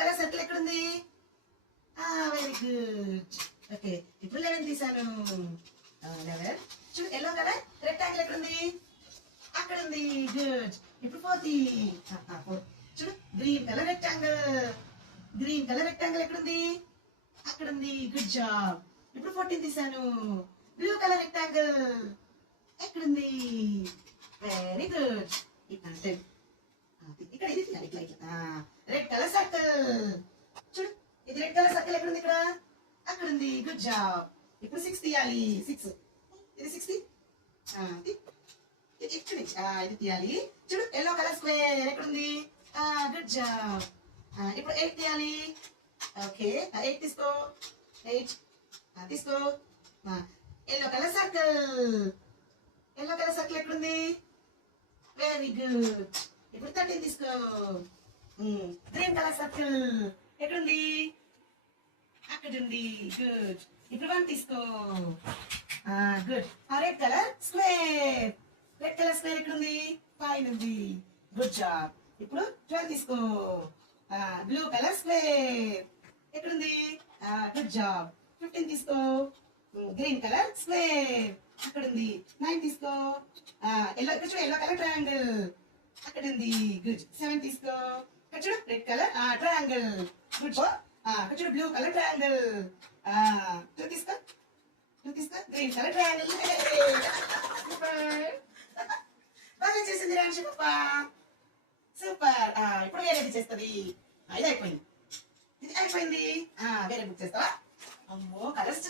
Colour circle ఎక్కడుంది? Very good. Okay, ఇప్పుడు 11 తీసాను. 11. చూడు ఎల్లో కలర్ రెక్టాంగిల్ ఎక్కడుంది? అక్కడ ఉంది. గుడ్. ఇప్పుడు 4 చూడు green colour rectangle. Green colour rectangle ఎక్కడుంది? అక్కడ ఉంది. Good job. ఇప్పుడు 14 తీసాను. బ్లూ కలర్ రెక్టాంగిల్ ఎక్కడుంది? Very good. ఇక్కడ ఇది ఇట్లా రెడ్ కలర్ సర్కిల్. చూడు ఇది రెడ్ కలర్ సర్కిల్ ఎక్కడుంది? ఇక్కడ అక్కడ ఉంది. Good job. ఇప్పుడు 6 తీయాలి. 6 ఇది 6 ఇది ఇక్కడ ఇది తీయాలి. చూడు ఎల్లో కలర్ స్క్వేర్ ఎక్కడుంది? Good job. ఇప్పుడు 8 తీయాలి. ఓకే 8 తీసుకో. 8 తీసుకో. Yellow colour circle. Yellow colour circle ఎక్కడుంది? Very good. ఇప్పుడు 13 తీసుకో. గ్రీన్ కలర్ సర్కిల్ ఎక్కడుంది? అక్కడ ఉంది. గుడ్. ఇప్పుడు 1 తీసుకో. Good. Red colour square. Red colour square ఎక్కడుంది? పైన ఉంది. Good job. ఇప్పుడు 12 తీసుకో. బ్లూ కలర్ స్క్వేర్ ఎక్కడుంది? Good job. 15 తీసుకో. గ్రీన్ కలర్ స్క్వేర్ అక్కడ ఉంది. 9 తీసుకో. ఎల్లో ఇక్కడ చూడు ఎల్లో కలర్ ట్రయాంగిల్ అక్కడ ఉంది. గుడ్. 7 తీసుకో. ఇక్కడ చూడు రెడ్ కలర్ ట్రయాంగిల్. గుడ్. ఇక్కడ చూడు బ్లూ కలర్ ట్రయాంగిల్. 2 తీసుకో. 2 తీసుకో. Green colour triangle. సూపర్. బాగా చేసింది రాంశి పాప. సూపర్. ఇప్పుడు వేరేది చేస్తుంది. ఇది అయిపోయింది. ఇది అయిపోయింది. వేరే బుక్ చేస్తావా? అమ్మో కలర్స్